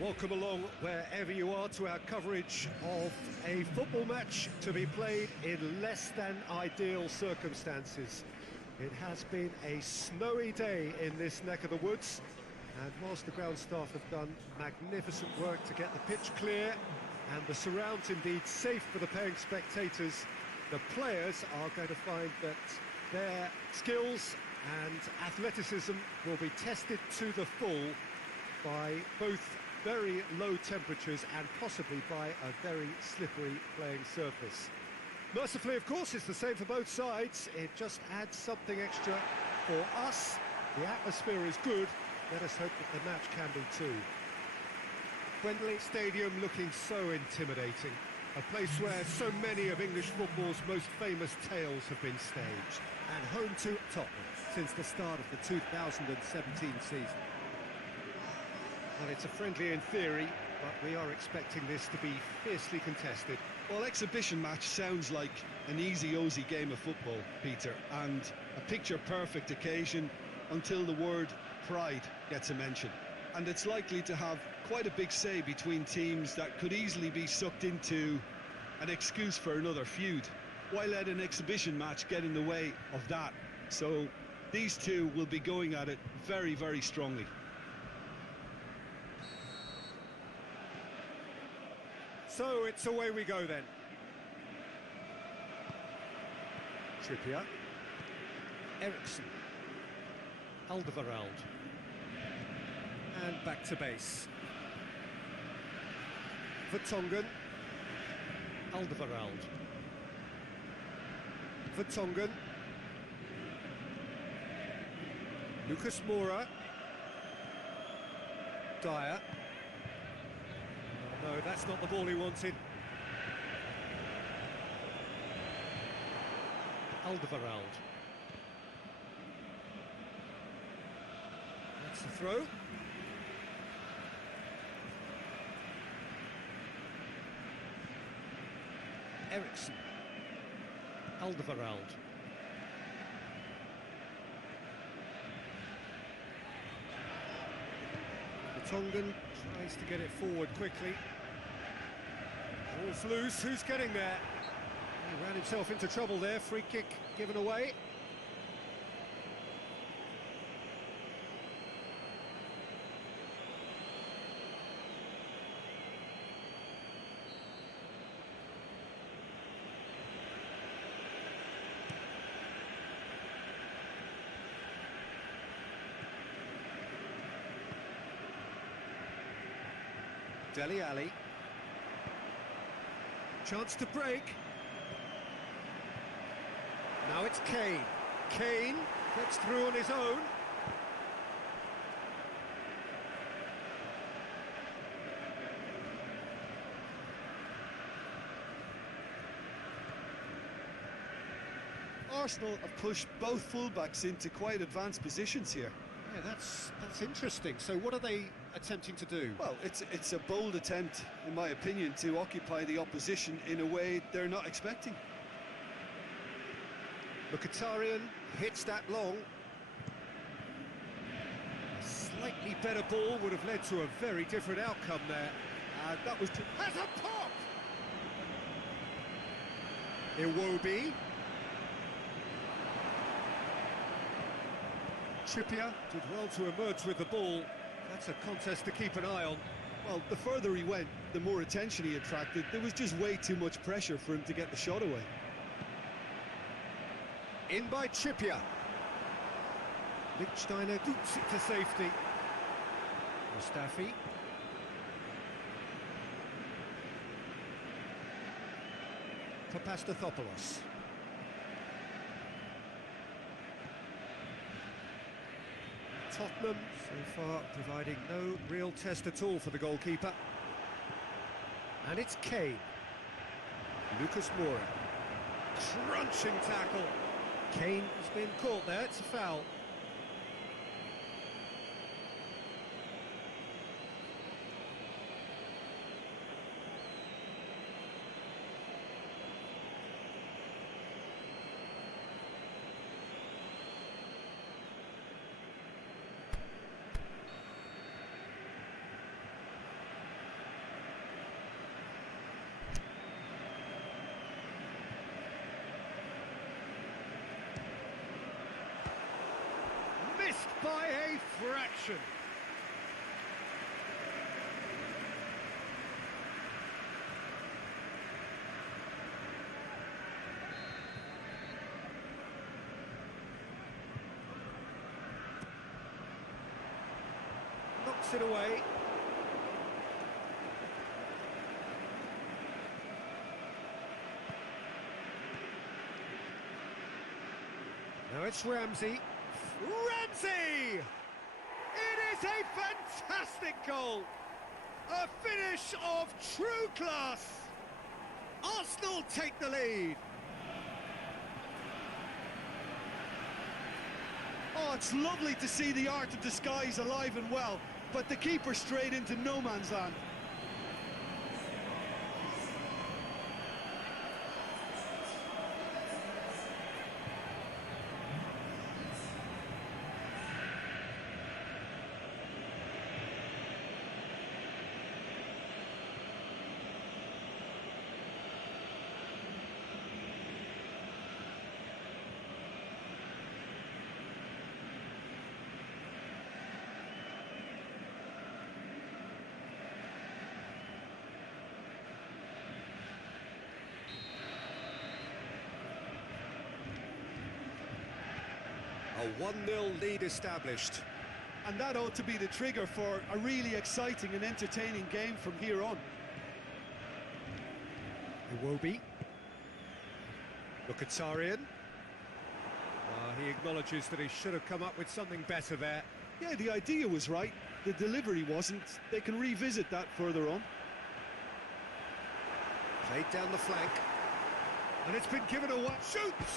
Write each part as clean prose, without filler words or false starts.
Welcome along wherever you are to our coverage of a football match to be played in less than ideal circumstances. It has been a snowy day in this neck of the woods, and whilst the ground staff have done magnificent work to get the pitch clear and the surrounds indeed safe for the paying spectators, the players are going to find that their skills and athleticism will be tested to the full by both very low temperatures and possibly by a very slippery playing surface. Mercifully, of course, it's the same for both sides. It just adds something extra for us. The atmosphere is good. Let us hope that the match can be too. Wembley Stadium looking so intimidating. A place where so many of English football's most famous tales have been staged. And home to Tottenham since the start of the 2017 season. Well, it's a friendly in theory, but we are expecting this to be fiercely contested. Well, exhibition match sounds like an easy-ozy game of football, Peter, and a picture-perfect occasion until the word pride gets a mention. And it's likely to have quite a big say between teams that could easily be sucked into an excuse for another feud. Why let an exhibition match get in the way of that? So these two will be going at it very, very strongly. So it's away we go then. Trippier. Ericsson. Alderweireld. And back to base. Vertonghen. Alderweireld. Vertonghen. Lucas Moura. Dyer. No, that's not the ball he wanted. Alderweireld. That's the throw. Ericsson. Alderweireld. Vertonghen tries to get it forward quickly. Ball's loose, who's getting there? He ran himself into trouble there, free kick given away. Dele Alli. Chance to break. Now it's Kane. Kane gets through on his own. Arsenal have pushed both fullbacks into quite advanced positions here. Yeah, that's interesting. So what are they attempting to do? Well, it's a bold attempt, in my opinion, to occupy the opposition in a way they're not expecting. Mkhitaryan hits that long. A slightly better ball would have led to a very different outcome there. That was... Has a pop! Iwobi. Trippier did well to emerge with the ball. That's a contest to keep an eye on. Well, the further he went, the more attention he attracted. There was just way too much pressure for him to get the shot away. In by Trippier. Lichtsteiner boots it to safety. Mustafi. Papastathopoulos. Tottenham so far providing no real test at all for the goalkeeper. And it's Kane. Lucas Moura. Crunching tackle. Kane has been caught there, it's a foul. by a fraction. Knocks it away. Now it's Ramsey. Ramsey! It is a fantastic goal! A finish of true class! Arsenal take the lead! Oh, it's lovely to see the art of disguise alive and well, but the keeper straight into no man's land. A 1-0 lead established. And that ought to be the trigger for a really exciting and entertaining game from here on. Iwobi. Mkhitaryan. He acknowledges that he should have come up with something better there. Yeah, the idea was right, the delivery wasn't. They can revisit that further on. Played down the flank. And it's been given away. Shoots!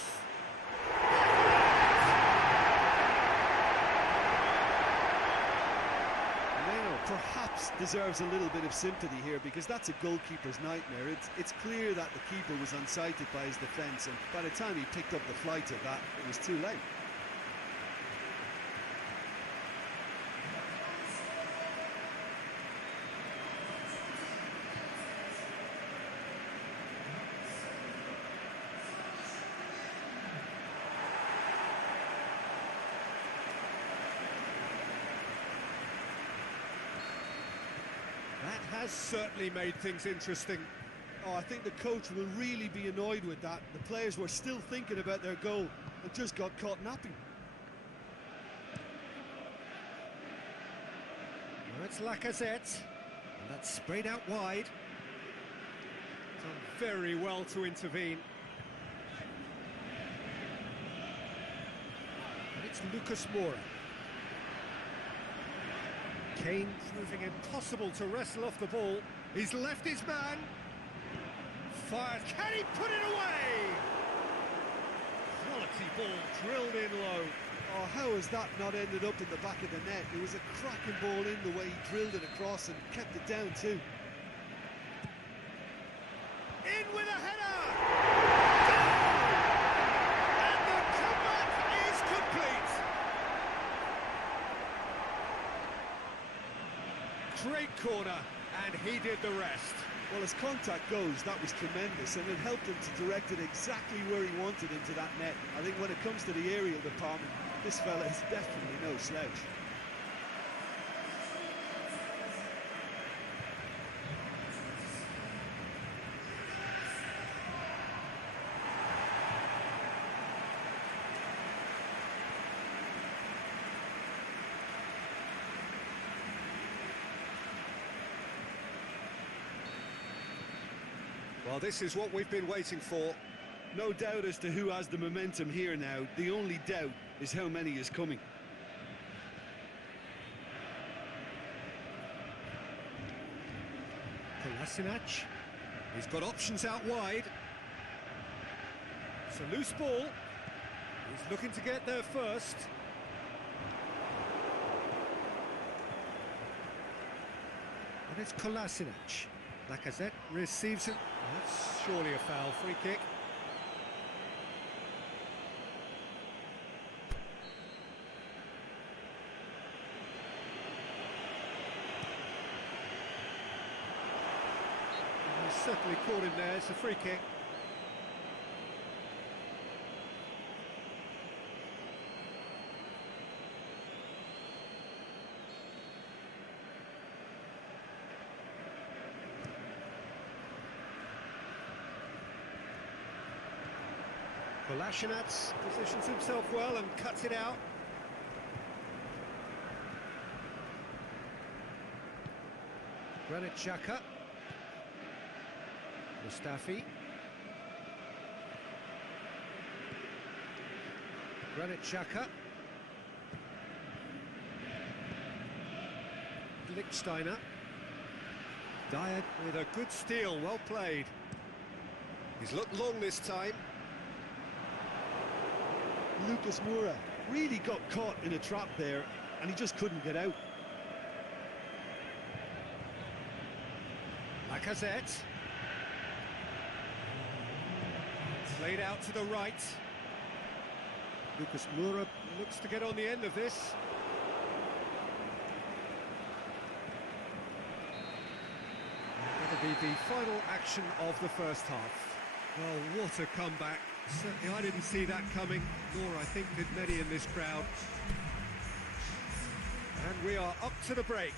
Perhaps deserves a little bit of sympathy here, because that's a goalkeeper's nightmare. It's clear that the keeper was unsighted by his defence, and by the time he picked up the flight of that, it was too late. That has certainly made things interesting. Oh, I think the coach will really be annoyed with that. The players were still thinking about their goal and just got caught napping. Now it's Lacazette, and that's sprayed out wide. Done very well to intervene. And it's Lucas Moura. Kane proving impossible to wrestle off the ball. He's left his man. Fires. Can he put it away? Quality ball drilled in low. Oh, how has that not ended up in the back of the net? It was a cracking ball in the way he drilled it across and kept it down too. In with a header! Goal! And the comeback is complete! Great corner, and he did the rest. Well, as contact goes, that was tremendous, and it helped him to direct it exactly where he wanted into that net. I think when it comes to the aerial department, this fella is definitely no slouch. Well, this is what we've been waiting for. No doubt as to who has the momentum here now. The only doubt is how many is coming. Kolasinac. He's got options out wide. It's a loose ball. He's looking to get there first. And it's Kolasinac. Lacazette receives it. That's surely a foul. Free kick. And he's certainly caught him there. It's a free kick. Kolasinac positions himself well and cuts it out. Granit Xhaka. Mustafi. Granit Xhaka. Lichtsteiner. Dyer with a good steal, well played. He's looked long this time. Lucas Moura really got caught in a trap there, and he just couldn't get out. Lacazette. Played out to the right. Lucas Moura looks to get on the end of this. That'll be the final action of the first half. Well, what a comeback. Certainly I didn't see that coming, nor I think did many in this crowd. And we are up to the break.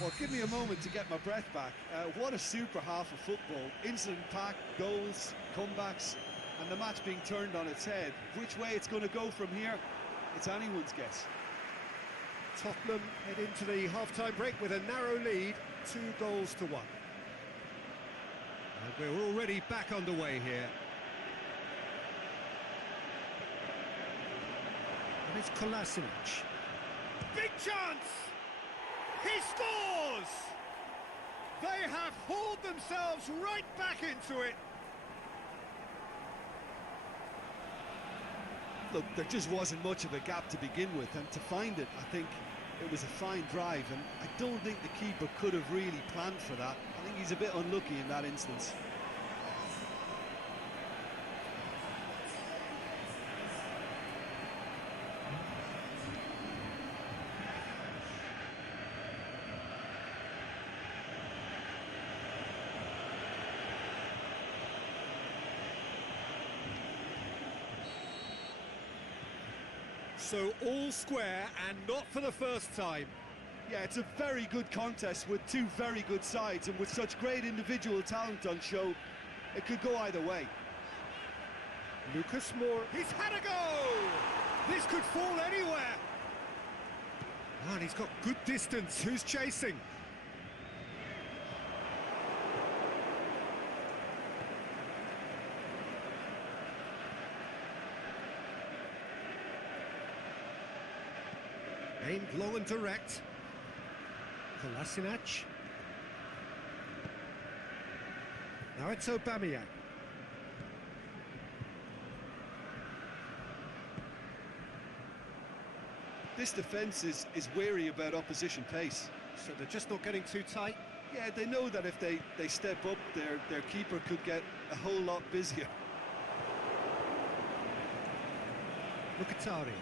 Well, give me a moment to get my breath back. What a super half of football. Instant pack, goals, comebacks, and the match being turned on its head. Which way it's going to go from here, it's anyone's guess. Tottenham head into the half-time break with a narrow lead, 2-1. And we're already back underway here. And it's Kolasinac. Big chance! He scores! They have hauled themselves right back into it. Look, there just wasn't much of a gap to begin with, and to find it, I think it was a fine drive, and I don't think the keeper could have really planned for that. I think he's a bit unlucky in that instance. So all square, and not for the first time. Yeah, it's a very good contest with two very good sides, and with such great individual talent on show, it could go either way. Lucas Moura, he's had a go! This could fall anywhere. And he's got good distance. Who's chasing? Aimed long and direct. Kolasinac. Now it's Aubameyang. This defence is wary about opposition pace. So they're just not getting too tight? Yeah, they know that if they step up, their keeper could get a whole lot busier. Mkhitaryan.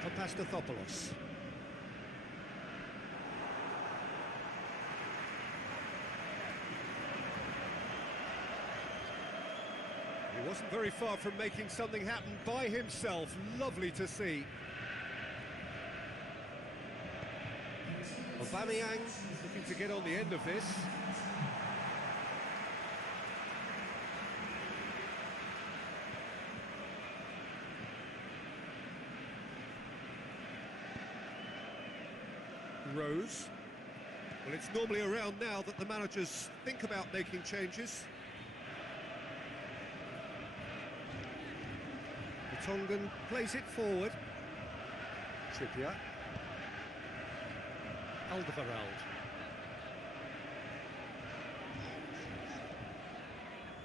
Papastathopoulos. He wasn't very far from making something happen by himself. Lovely to see. Aubameyang looking to get on the end of this. Rose. Well, it's normally around now that the managers think about making changes. Tongan plays it forward. Trippier. Alderweireld.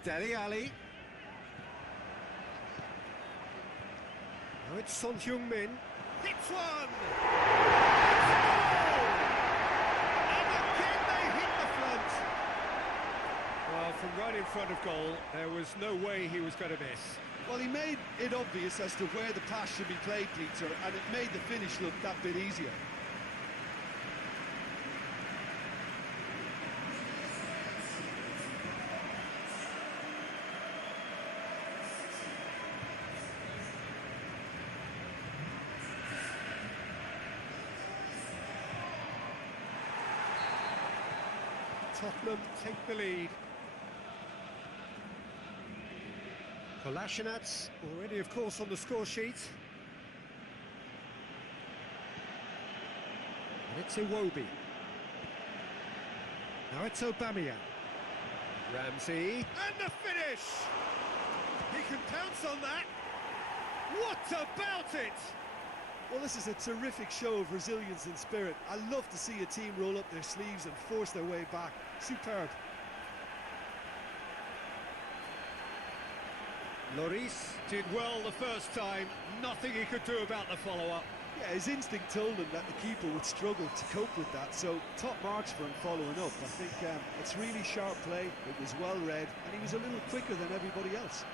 Dele Alli. Now it's Son Heung-min. Hits one! From right in front of goal, there was no way he was going to miss. Well, he made it obvious as to where the pass should be played, Peter, and it made the finish look that bit easier. Tottenham take the lead. Kolasinac already, of course, on the score sheet. And it's Iwobi. Now it's Aubameyang. Ramsey. And the finish! He can pounce on that. What about it? Well, this is a terrific show of resilience and spirit. I love to see a team roll up their sleeves and force their way back. Superb. Lloris did well the first time. Nothing he could do about the follow-up. Yeah, his instinct told him that the keeper would struggle to cope with that, so top marks for him following up. I think it's really sharp play, it was well read, and he was a little quicker than everybody else.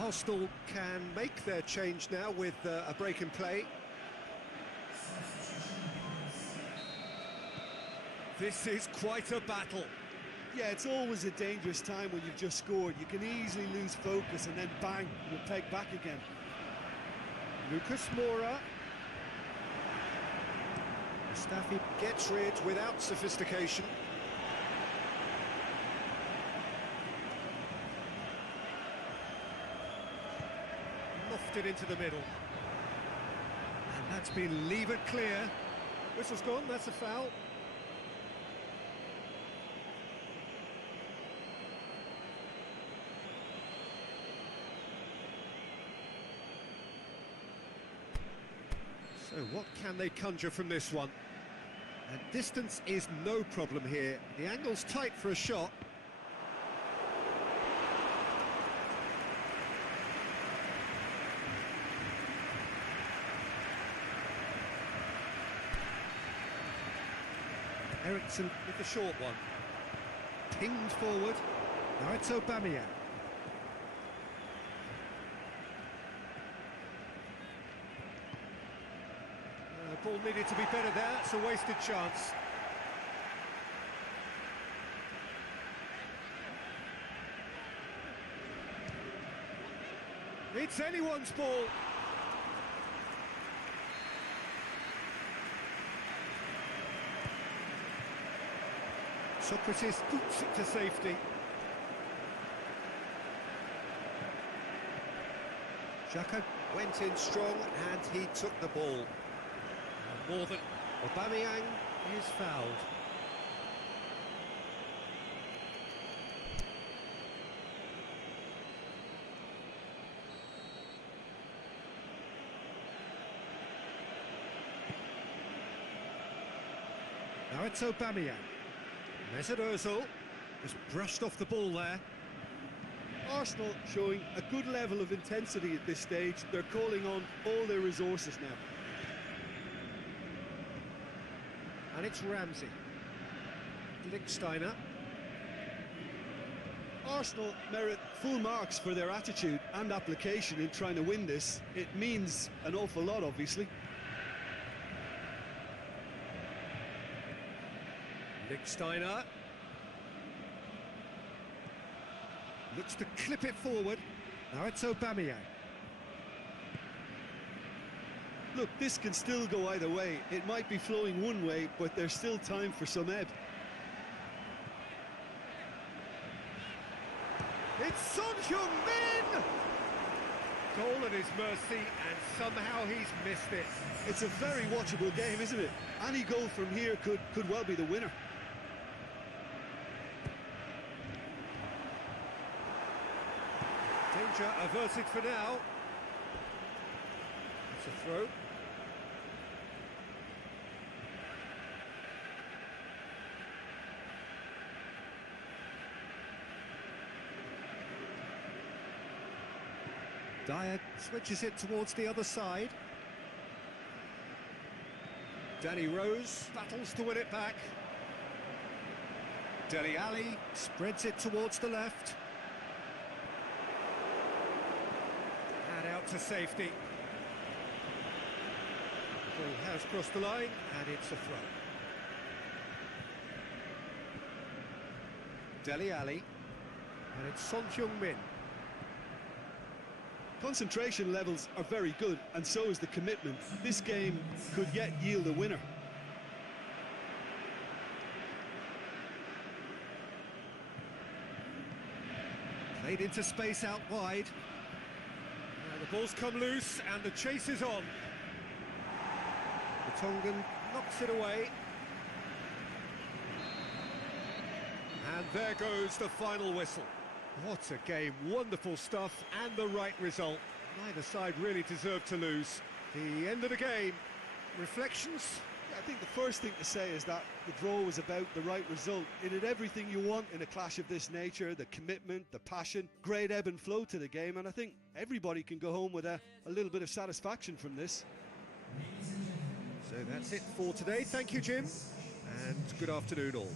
Arsenal can make their change now with a break in play. This is quite a battle. Yeah, it's always a dangerous time when you've just scored. You can easily lose focus and then bang, you're pegged back again. Lucas Moura. Mustafi gets rid without sophistication. Lofted into the middle. And that's been levered clear. Whistle's gone, that's a foul. So what can they conjure from this one? And distance is no problem here. The angle's tight for a shot. Ericsson with the short one. Pinged forward. Now it's Aubameyang. Ball needed to be better there. It's a wasted chance. It's anyone's ball. Socrates boots it to safety. Xhaka went in strong and he took the ball. More than Aubameyang is fouled. Now it's Aubameyang. Mesut Ozil just brushed off the ball there. Arsenal showing a good level of intensity at this stage. They're calling on all their resources now. And it's Ramsey. Lichtsteiner. Arsenal merit full marks for their attitude and application in trying to win this. It means an awful lot, obviously. Lichtsteiner. Looks to clip it forward. Now it's Aubameyang. Look, this can still go either way. It might be flowing one way, but there's still time for some ebb. It's Son Heung-min! Goal at his mercy, and somehow he's missed it. It's a very watchable game, isn't it? Any goal from here could well be the winner. Danger averted for now. It's a throw. Dyer switches it towards the other side. Danny Rose battles to win it back. Dele Alli spreads it towards the left. And out to safety. The ball has crossed the line, and it's a throw. Dele Alli, and it's Son Heung-min. Concentration levels are very good, and so is the commitment. This game could yet yield a winner. Played into space out wide. Now the ball's come loose and the chase is on. The Tongan knocks it away. And there goes the final whistle. What a game, wonderful stuff and the right result. Neither side really deserved to lose. The end of the game. Reflections? I think the first thing to say is that the draw was about the right result. It had everything you want in a clash of this nature, the commitment, the passion, great ebb and flow to the game, and I think everybody can go home with a little bit of satisfaction from this. So that's it for today. Thank you, Jim, and good afternoon all.